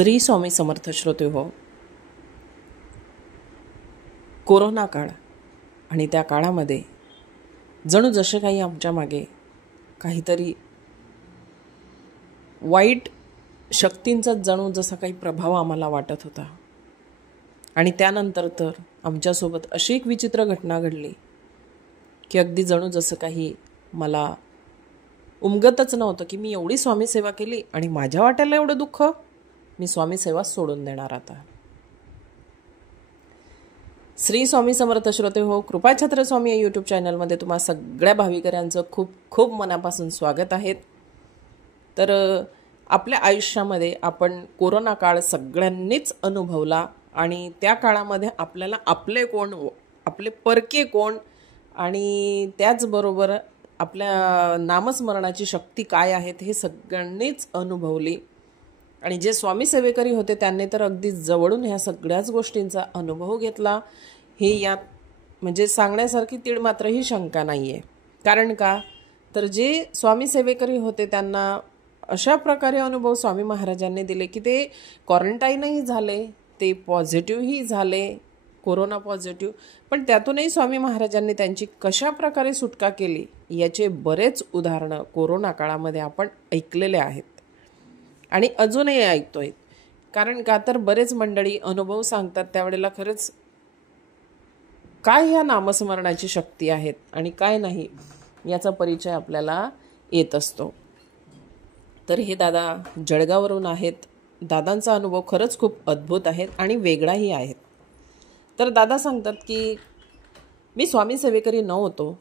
श्री स्वामी समर्थ श्रोते हो. कोरोना काळ आणि त्या काळामध्ये जणू जसे काही आमच्या मागे काहीतरी वाईट शक्तींचा जणू जसा काही प्रभाव आम्हाला वाटत होता. आणि त्यानंतर तर आमच्यासोबत अशी एक विचित्र घटना घडली की अगदी जणू जसं काही मला उमगतच नव्हतं की मी एवढी स्वामी सेवा केली आणि माझ्या वाट्याला एवढं दुःख, मी स्वामी सेवा सोडून देणार आता. श्री स्वामी समर्थ श्रोते हो, कृपाछत्र स्वामी या यूट्यूब चॅनलमध्ये तुम्हा सगळ्या भाविकऱ्यांचं खूप खूप मनापासून स्वागत आहे. तर आपल्या आयुष्यामध्ये आपण कोरोना काळ सगळ्यांनीच अनुभवला आणि त्या काळामध्ये आपल्याला आपले कोण, आपले परके कोण आणि त्याचबरोबर आपल्या नामस्मरणाची शक्ती काय आहेत हे सगळ्यांनीच अनुभवली. आणि जे स्वामी सेवेकरी होते त्यांनी तर अगदी जवळून ह्या सगळ्याच गोष्टींचा अनुभव घेतला. हे यात म्हणजे सांगण्यासारखी तीळ मात्रही शंका नाही आहे. कारण का तर जे स्वामी सेवेकरी होते त्यांना अशा प्रकारे अनुभव स्वामी महाराजांनी दिले की ते क्वारंटाईनही झाले, ते पॉझिटिव्हही झाले, कोरोना पॉझिटिव्ह, पण त्यातूनही स्वामी महाराजांनी त्यांची कशा प्रकारे सुटका केली याचे बरेच उदाहरणं कोरोना काळामध्ये आपण ऐकलेले आहेत आणि अजूनही ऐकतोय. कारण का तर बरेच मंडळी अनुभव सांगतात त्यावेळेला खरंच काय ह्या नामस्मरणाची शक्ती आहेत आणि काय नाही याचा परिचय आपल्याला येत असतो. तर हे दादा जळगाववरून आहेत. दादांचा अनुभव खरंच खूप अद्भुत आहे आणि वेगळाही आहे. तर दादा सांगतात की मी स्वामी सेवेकरी नव्हतो,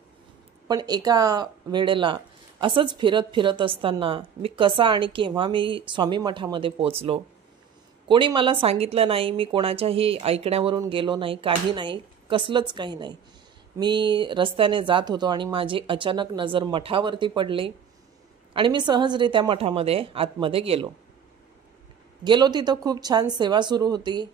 पण एका वेळेला असंच फिरत असताना मी कसा आणि केव्हा मी स्वामी मठामध्ये पोचलो, कोणी मला सांगितलं नाही, मी कोणाच्याही ऐकण्यावरून गेलो नाही, काही नाही, कसलंच काही नाही. मी रस्त्याने जात होतो आणि माझी अचानक नजर मठावरती पडली आणि मी सहजरित्या मठामध्ये आतमध्ये गेलो. तिथं खूप छान सेवा सुरू होती.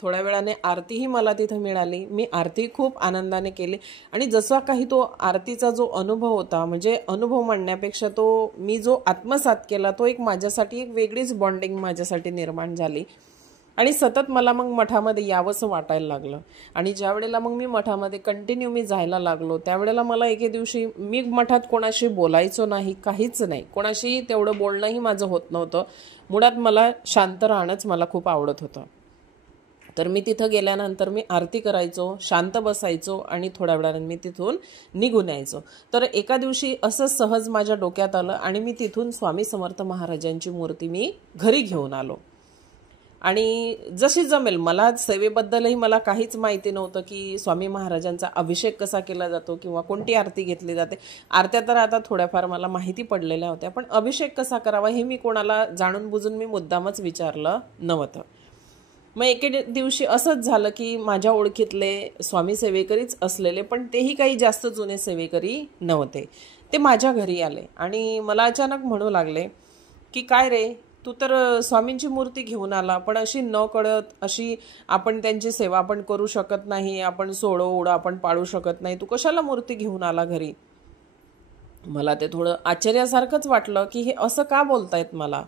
थोड्या वेळाने आरतीही मला तिथं मिळाली. मी आरती खूप आनंदाने केली आणि जसा काही तो आरतीचा जो अनुभव होता, म्हणजे अनुभव म्हणण्यापेक्षा तो मी जो आत्मसात केला तो एक माझ्यासाठी एक वेगळीच बॉन्डिंग माझ्यासाठी निर्माण झाली आणि सतत मला मग मठामध्ये यावंसं वाटायला लागलं. आणि ज्या वेळेला मग मी मठामध्ये कंटिन्यू मी जायला लागलो त्यावेळेला मला एके दिवशी मी मठात कोणाशी बोलायचो नाही, काहीच नाही, कोणाशी तेवढं बोलणंही माझं होत नव्हतं. मुळात मला शांत राहणंच मला खूप आवडत होतं. तर मी तिथं गेल्यानंतर मी आरती करायचो, शांत बसायचो आणि थोड्या वेळाने मी तिथून निघून यायचो. तर एका दिवशी असं सहज माझ्या डोक्यात आलं आणि मी तिथून स्वामी समर्थ महाराजांची मूर्ती मी घरी घेऊन आलो. आणि जशी जमेल, मला सेवेबद्दलही मला काहीच माहिती नव्हतं की स्वामी महाराजांचा अभिषेक कसा केला जातो किंवा कोणती आरती घेतली जाते. आरत्या तर आता थोड्याफार मला माहिती पडलेल्या होत्या, पण अभिषेक कसा करावा हे मी कोणाला जाणून बुजून मी मुद्दामच विचारलं नव्हतं. मग एके दिवशी असंच झालं की माझ्या ओळखीतले स्वामी सेवेकरीच असलेले, पण तेही काही जास्त जुने सेवेकरी नव्हते, ते माझ्या घरी आले आणि मला अचानक म्हणू लागले की काय रे, तू तर स्वामींची मूर्ती घेऊन आला, पण अशी न कळत, अशी आपण त्यांची सेवा पण करू शकत नाही, आपण सोडो ओढं आपण पाळू शकत नाही, तू कशाला मूर्ती घेऊन आला घरी. मला ते थोडं आश्चर्यासारखंच वाटलं की हे असं का बोलतायत मला.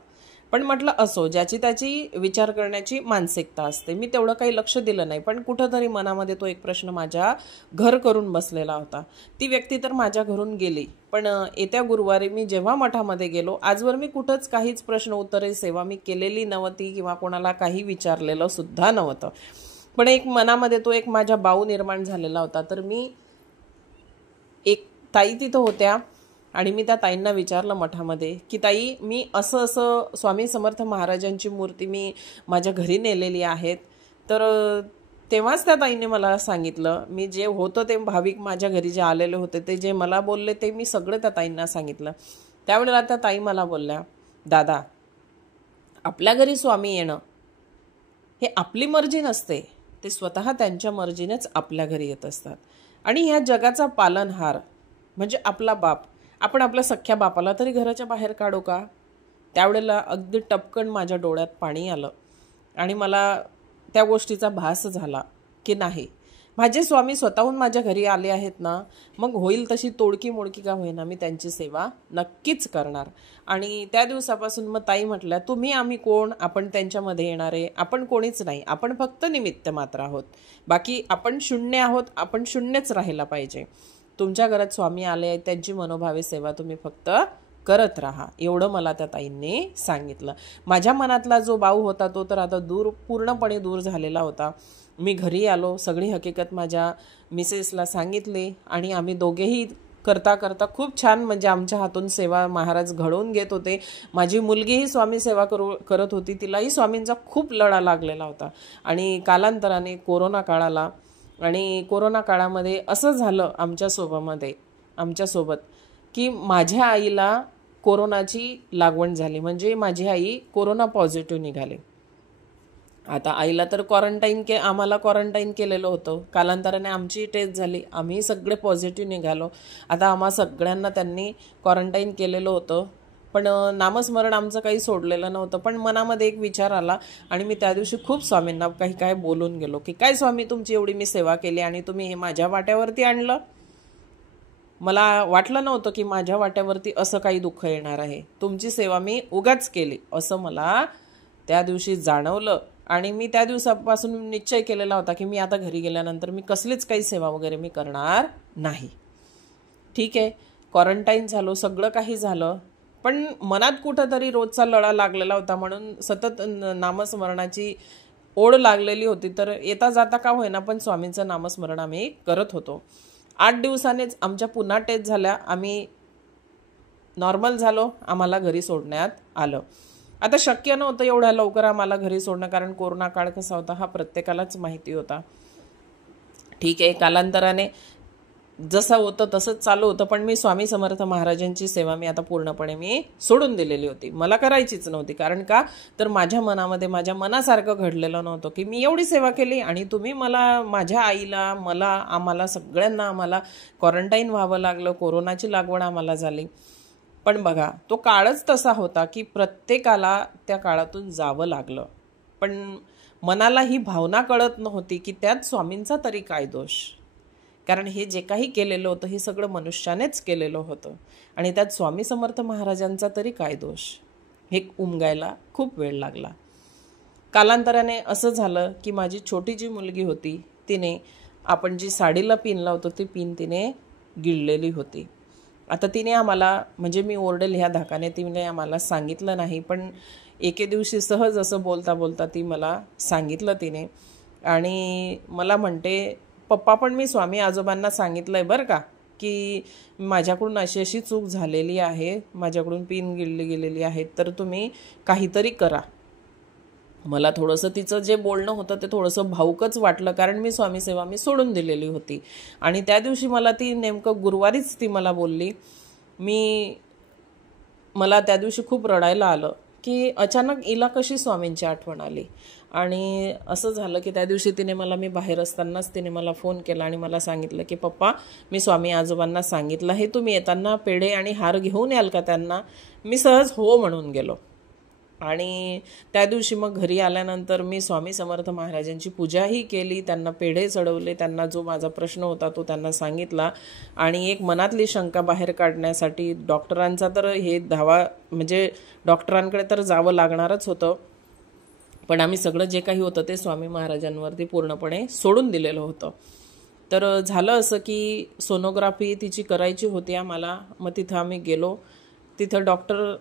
पण म्हटलं असो, ज्याची त्याची विचार करण्याची मानसिकता असते. मी तेवढं काही लक्ष दिलं नाही, पण कुठंतरी मनामध्ये तो एक प्रश्न माझ्या घर करून बसलेला होता. ती व्यक्ती तर माझ्या घरून गेली, पण येत्या गुरुवारी मी जेव्हा मठामध्ये गेलो, आजवर मी कुठंच काहीच प्रश्न उत्तरे सेवा मी केलेली नव्हती किंवा कोणाला काही विचारलेलं सुद्धा नव्हतं. पण एक मनामध्ये तो एक माझ्या बाऊ निर्माण झालेला होता. तर मी एक ताई तिथं होत्या आणि मी त्या ताईंना विचारलं मठामध्ये की ताई, मी असं स्वामी समर्थ महाराजांची मूर्ती मी माझ्या घरी नेलेली आहेत. तर तेव्हाच त्या ताईने मला सांगितलं, मी जे होतं ते भाविक माझ्या घरी जे आलेले होते ते जे मला बोलले ते मी सगळं त्या ताईंना सांगितलं. त्यावेळेला त्या ताई मला बोलल्या, दादा, आपल्या घरी स्वामी येणं हे आपली मर्जी नसते, ते स्वतः त्यांच्या मर्जीनेच आपल्या घरी येत असतात. आणि ह्या जगाचा पालनहार म्हणजे आपला बाप, आपण आपल्या सख्या बापाला तरी घराच्या बाहेर काढू का. त्यावेळेला अगदी टपकन माझ्या डोळ्यात पाणी आलं आणि मला त्या गोष्टीचा भास झाला की नाही, माझे स्वामी स्वतःहून माझ्या घरी आले आहेत ना, मग होईल तशी तोडकी मोडकी का होईना मी त्यांची सेवा नक्कीच करणार. आणि त्या दिवसापासून मग ताई म्हटल्या, तुम्ही आम्ही कोण, आपण त्यांच्यामध्ये येणारे, आपण कोणीच नाही, आपण फक्त निमित्त मात्र आहोत, बाकी आपण शून्य आहोत, आपण शून्यच राहायला पाहिजे. तुमच्या घरात स्वामी आले आहेत, त्यांची मनोभावे सेवा तुम्ही फक्त करत राहा, एवढं मला त्या ताईंनी सांगितलं. माझ्या मनातला जो बाऊ होता तो तर आता पूर्णपणे दूर झालेला होता. मी घरी आलो, सगळी हकीकत माझ्या मिसेसला सांगितली आणि आम्ही दोघेही करता करता खूप छान म्हणजे आमच्या हातून सेवा महाराज घडवून घेत होते. माझी मुलगीही स्वामी सेवा करत होती, तिलाही स्वामींचा खूप लढा लागलेला होता. आणि कालांतराने कोरोना काळ आला आणि कोरोना काळामध्ये असं झालं आमच्यासोबत की माझ्या आईला कोरोनाची लागवण झाली, म्हणजे माझी आई कोरोना पॉझिटिव्ह निघाली. आता आईला तर आम्हाला क्वारंटाईन केलेलं होतं. कालांतराने आमची टेस्ट झाली, आम्ही सगळे पॉझिटिव्ह निघालो. आता आम्हा सगळ्यांना त्यांनी क्वारंटाईन केलेलं होतं, पण नामस्मरण आमचं काही सोडलेलं नव्हतं. पण मनामध्ये एक विचार आला आणि मी त्या दिवशी खूप स्वामींना काय बोलून गेलो की काय स्वामी, तुमची एवढी मी सेवा केली आणि तुम्ही हे माझ्या वाट्यावरती आणलं. मला वाटलं नव्हतं की माझ्या वाट्यावरती असं काही दुःख येणार आहे. तुमची सेवा मी उगाच केली असं मला त्या दिवशी जाणवलं. आणि मी त्या दिवसापासून निश्चय केलेला होता की मी आता घरी गेल्यानंतर मी कसलीच काही सेवा वगैरे मी करणार नाही. ठीक आहे, क्वारंटाईन झालो, सगळं काही झालं, पण मनात कुठंतरी रोजचा लढा लागलेला होता, म्हणून सतत नामस्मरणाची ओढ लागलेली होती. तर येता जाता का होईना पण स्वामींचं नामस्मरण आम्ही करत होतो. 8 दिवसांनीच आमच्या पुन्हा टेस्ट झाल्या, आम्ही नॉर्मल झालो, आम्हाला घरी सोडण्यात आलं. आता शक्य नव्हतं एवढ्या लवकर आम्हाला घरी सोडणं, कारण कोरोना काळ कसा होता हा प्रत्येकालाच माहिती होता. ठीक आहे, कालांतराने जसं होतं तसंच चालू होतं, पण मी स्वामी समर्थ महाराजांची सेवा मी आता पूर्णपणे मी सोडून दिलेली होती. मला करायचीच नव्हती, कारण का तर माझ्या मनामध्ये माझ्या मनासारखं घडलेलं नव्हतं की मी एवढी सेवा केली आणि तुम्ही मला, माझ्या आईला, आम्हाला सगळ्यांना क्वारंटाईन व्हावं लागलं, कोरोनाची लागवड आम्हाला झाली. पण बघा, तो काळच तसा होता की प्रत्येकाला त्या काळातून जावं लागलं, पण मनाला ही भावना कळत नव्हती की त्यात स्वामींचा तरी काय दोष, कारण हे जे काही केलेलं होतं हे सगळं मनुष्यानेच केलेलं होतं आणि त्यात स्वामी समर्थ महाराजांचा तरी काय दोष, हे उमगायला खूप वेळ लागला. कालांतराने असं झालं की माझी छोटी जी मुलगी होती तिने, आपण जी साडीला पिन लावतो ती पिन तिने गिळलेली होती. आता तिने आम्हाला, म्हणजे मी ओरडेल ह्या धाकाने तिने आम्हाला सांगितलं नाही, पण एके दिवशी सहज असं बोलता बोलता ती मला सांगितलं तिने. आणि मला म्हणते, पप्पा पण मी स्वामी आजोबांना सांगितलं आहे बरं का की माझ्याकडून अशी अशी चूक झालेली आहे, माझ्याकडून पिन गिळली गेलेली आहे, तर तुम्ही काहीतरी करा. मला थोडंसं तिचं जे बोलणं होतं ते थोडंसं भावुकच वाटलं, कारण मी स्वामी सेवा मी सोडून दिलेली होती. आणि त्या दिवशी मला ती नेमकं गुरुवारीच ती मला बोलली. मला त्या दिवशी खूप रडायला आलं की अचानक हिला कशी स्वामींची आठवण आली. आणि असं झालं की त्या दिवशी मी बाहेर असतानाच तिने मला फोन केला आणि मला सांगितलं की पप्पा, मी स्वामी आजोबांना सांगितलं आहे, तुम्ही येताना पेढे आणि हार घेऊन याल का त्यांना. मी सहज हो म्हणून गेलो. आणि त्या दिवशी मग घरी आल्यानंतर मी स्वामी समर्थ महाराजांची पूजाही केली, त्यांना पेढे चढवले, त्यांना जो माझा प्रश्न होता तो त्यांना सांगितला. आणि एक मनातली शंका बाहेर काढण्यासाठी डॉक्टरांचा तर हे धावा, म्हणजे डॉक्टरांकडे तर जावं लागणारच होतं, पण आम्ही सगळं जे काही होतं ते स्वामी महाराजांवरती पूर्णपणे सोडून दिलेलं होतं. तर झालं असं की सोनोग्राफी तिची करायची होती आम्हाला. मग तिथं आम्ही गेलो, तिथं डॉक्टर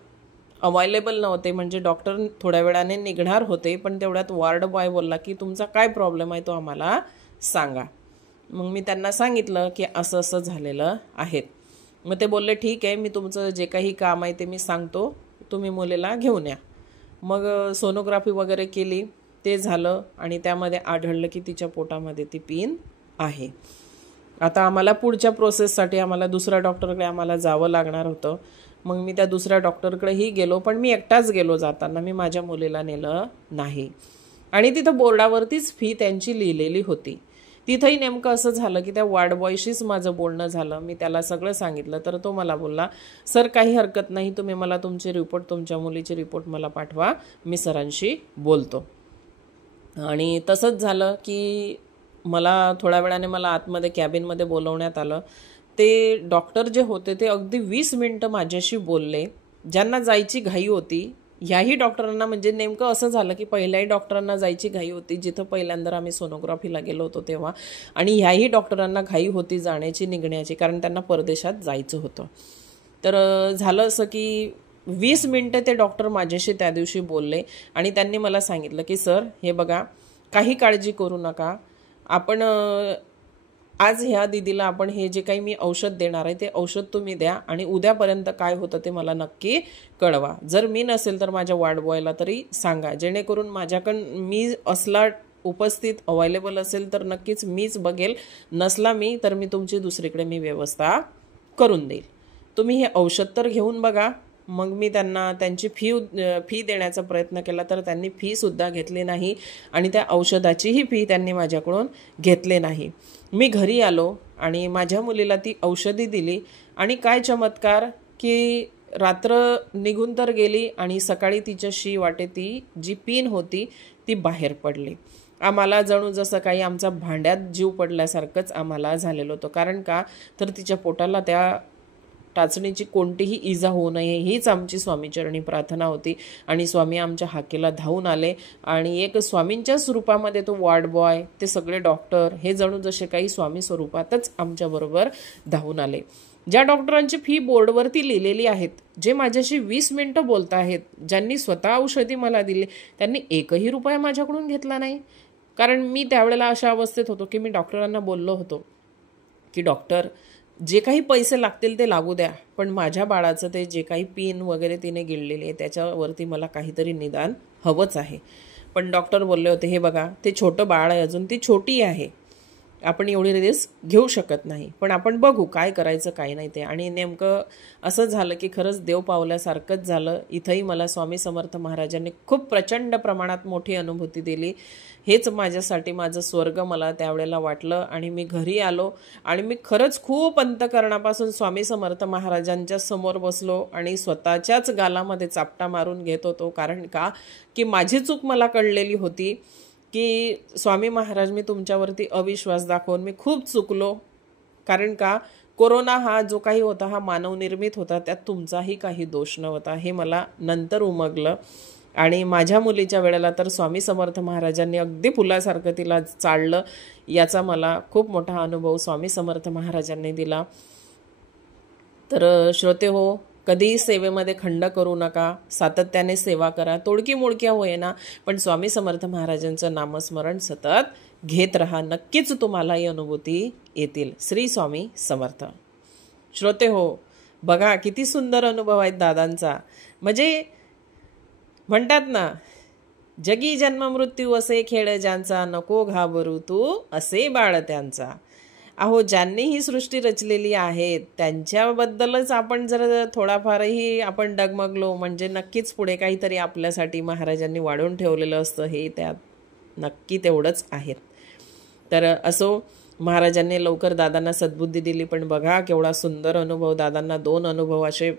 अवेलेबल नव्हते, म्हणजे डॉक्टर थोड्या वेळाने निघणार होते, पण तेवढ्यात वार्ड बॉय बोलला की तुमचा काय प्रॉब्लेम आहे तो आम्हाला सांगा. मग मी त्यांना सांगितलं की असं असं झालेलं आहे. मग ते बोलले ठीक आहे, मी तुमचं जे काही काम आहे ते मी सांगतो, तुम्ही मुलीला घेऊन या. मग सोनोग्राफी वगैरे केली, ते झालं आणि त्यामध्ये आढळलं की तिच्या पोटामध्ये ती पिन आहे. आता आम्हाला पुढच्या प्रोसेससाठी आम्हाला दुसऱ्या डॉक्टरकडे आम्हाला जावं लागणार होतं. मग मी त्या दुसऱ्या डॉक्टरकडेही गेलो, पण मी एकटाच गेलो. जाताना मी माझ्या मुलीला नेलं नाही. आणि तिथं बोर्डावरतीच फी त्यांची लिहिलेली होती. तिथंही नेमकं असं झालं की त्या वार्ड बॉयशीच माझं बोलणं झालं. मी त्याला सगळं सांगितलं, तर तो मला बोलला, सर काही हरकत नाही, तुम्ही मला तुमचे रिपोर्ट, तुमच्या मुलीचे रिपोर्ट मला पाठवा, मी सरांशी बोलतो. आणि तसंच झालं की मला थोड्या वेळाने मला आतमध्ये कॅबिनमध्ये बोलवण्यात आलं. ते डॉक्टर जे होते ते अगदी 20 मिनिटं माझ्याशी बोलले. ज्यांना जायची घाई होती ह्याही डॉक्टरांना, म्हणजे नेमकं असं झालं की पहिल्याही डॉक्टरांना जायची घाई होती जिथं पहिल्यांदा आम्ही सोनोग्राफीला गेलो होतो तेव्हा, आणि ह्याही डॉक्टरांना घाई होती जाण्याची निघण्याची, कारण त्यांना परदेशात जायचं होतं. तर झालं असं की 20 मिनिटं ते डॉक्टर माझ्याशी त्या दिवशी बोलले आणि त्यांनी मला सांगितलं की सर हे बघा, काही काळजी करू नका, आपण आज ह्या दीदीला आपण हे जे काही मी औषध देणार आहे ते औषध तुम्ही द्या आणि उद्यापर्यंत काय होतं ते मला नक्की कळवा. जर मी नसेल तर माझ्या वार्ड बॉयला तरी सांगा, जेणेकरून माझ्याकडं मी असला उपस्थित अवेलेबल असेल तर नक्कीच मीच बघेल, नसला मी तर मी तुमची दुसरीकडे मी व्यवस्था करून देईल. तुम्ही हे औषध तर घेऊन बघा. मग मी त्यांना त्यांची फी देण्याचा प्रयत्न केला तर त्यांनी फीसुद्धा घेतली नाही आणि त्या औषधाचीही फी त्यांनी माझ्याकडून घेतले नाही. मी घरी आलो आणि माझ्या मुलीला ती औषधी दिली आणि काय चमत्कार की रात्र निघून तर गेली आणि सकाळी तिच्याशी वाटे ती जी पिन होती ती बाहेर पडली. आम्हाला जणू जसं काही आमचा भांड्यात जीव पडल्यासारखंच आम्हाला झालेलं होतं. कारण का तर तिच्या पोटाला त्या टाचणीची कोणतीही इजा होऊ नये हीच आमची स्वामीचरणी प्रार्थना होती आणि स्वामी आमच्या हाकेला धावून आले आणि एक स्वामींच्याच रूपामध्ये तो वॉर्ड बॉय, ते सगळे डॉक्टर हे जणू जसे काही स्वामी स्वरूपातच आमच्याबरोबर धावून आले. ज्या डॉक्टरांची फी बोर्डवरती लिहिलेली आहेत, जे माझ्याशी 20 मिनिटं बोलत आहेत, ज्यांनी स्वतः औषधी मला दिली, त्यांनी एकही रुपया माझ्याकडून घेतला नाही. कारण मी त्यावेळेला अशा अवस्थेत होतो की मी डॉक्टरांना बोललो होतो की डॉक्टर जे काही पैसे लागतील ते लागू द्या, पण माझ्या बाळाचं ते जे काही पिन वगैरे तिने गिळलेली आहे त्याच्यावरती मला काहीतरी निदान हवंच आहे. पण डॉक्टर बोलले होते हे बघा, ते छोटं बाळ आहे, अजून ती छोटी आहे, आपण एवढी रिस्क घेऊ शकत नाही, पण आपण बघू काय करायचं काय नाही ते. आणि नेमकं असं झालं की खरंच देव पावल्यासारखंच झालं. इथंही मला स्वामी समर्थ महाराजांनी खूप प्रचंड प्रमाणात मोठी अनुभूती दिली. हेच माझ्यासाठी माझं स्वर्ग मला त्यावेळेला वाटलं आणि मी घरी आलो आणि मी खरंच खूप अंतकरणापासून स्वामी समर्थ महाराजांच्या समोर बसलो आणि स्वतःच्याच गालामध्ये चापटा मारून घेत होतो. कारण का की माझी चूक मला कळलेली होती की स्वामी महाराज, मी तुमच्यावरती अविश्वास दाखवून मी खूप चुकलो. कारण का कोरोना हा जो काही होता हा मानवनिर्मित होता, त्यात तुमचाही काही दोष नव्हता, हे मला नंतर उमगलं. आणि माझ्या मुलीच्या वेळेला तर स्वामी समर्थ महाराजांनी अगदी फुलासारखं तिला चाललं, याचा मला खूप मोठा अनुभव स्वामी समर्थ महाराजांनी दिला. तर श्रोते हो, कधीही सेवेमध्ये खंड करू नका, सातत्याने सेवा करा, तोडकी मोडक्या होईना पण स्वामी समर्थ महाराजांचं नामस्मरण सतत घेत राहा, नक्कीच तुम्हाला ही अनुभूती येतील. श्री स्वामी समर्थ. श्रोते हो, बघा किती सुंदर अनुभव आहेत दादांचा. म्हणजे म्हणतात ना, जगी जन्म मृत्यू असे खेळ ज्यांचा, नको घाबरू तू असे बाळ त्यांचा. अहो, ज्यांनी ही सृष्टी रचलेली आहे त्यांच्याबद्दलच आपण जर थोडाफारही आपण डगमगलो म्हणजे नक्कीच पुढे काहीतरी आपल्यासाठी महाराजांनी वाढवून ठेवलेलं असतं, हे त्यात नक्की तेवढंच आहे. तर असो, महाराजांनी लवकर दादांना सद्बुद्धी दिली. पण बघा केवढा सुंदर अनुभव दादांना, 2 अनुभव असे.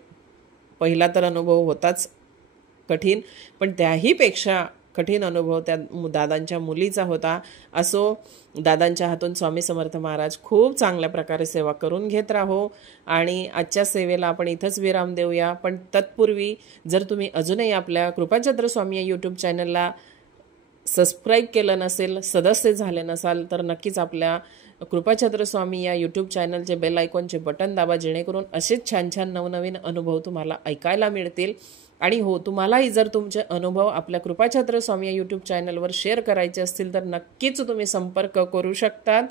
पहिला तर अनुभव होताच कठीण, पण त्याहीपेक्षा कठीण अनुभव त्या दादांच्या मुलीचा होता. असो, दादांच्या हातून स्वामी समर्थ महाराज खूप चांगल्या प्रकारे सेवा करून घेत राहो आणि आजच्या सेवेला आपण इथंच विराम देऊया. पण तत्पूर्वी जर तुम्ही अजूनही आपल्या कृपाचंद्र स्वामी या यूट्यूब चॅनलला सबस्क्राईब केलं नसेल, सदस्य झाले नसाल, तर नक्कीच आपल्या कृपाचंद्र स्वामी या यूट्यूब चॅनलचे बेल आयकॉनचे बटन दाबा, जेणेकरून असेच छान छान नवनवीन अनुभव तुम्हाला ऐकायला मिळतील. आणि हो, तुम्हालाही जर तुमचे अनुभव आपल्या कृपाचंद्र स्वामी या यूट्यूब चॅनलवर शेअर करायचे असतील तर नक्कीच तुम्ही संपर्क करू शकतात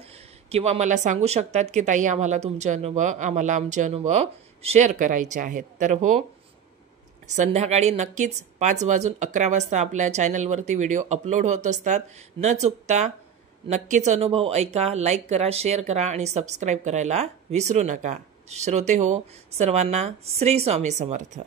किंवा मला सांगू शकतात की ताई आम्हाला आमचे अनुभव शेअर करायचे आहेत. तर हो, संध्याकाळी नक्कीच 5:11 आपल्या चॅनलवरती व्हिडिओ अपलोड होत असतात. न चुकता नक्कीच अनुभव ऐका, लाईक करा, शेअर करा आणि सबस्क्राईब करायला विसरू नका. श्रोते हो, सर्वांना श्री स्वामी समर्थ.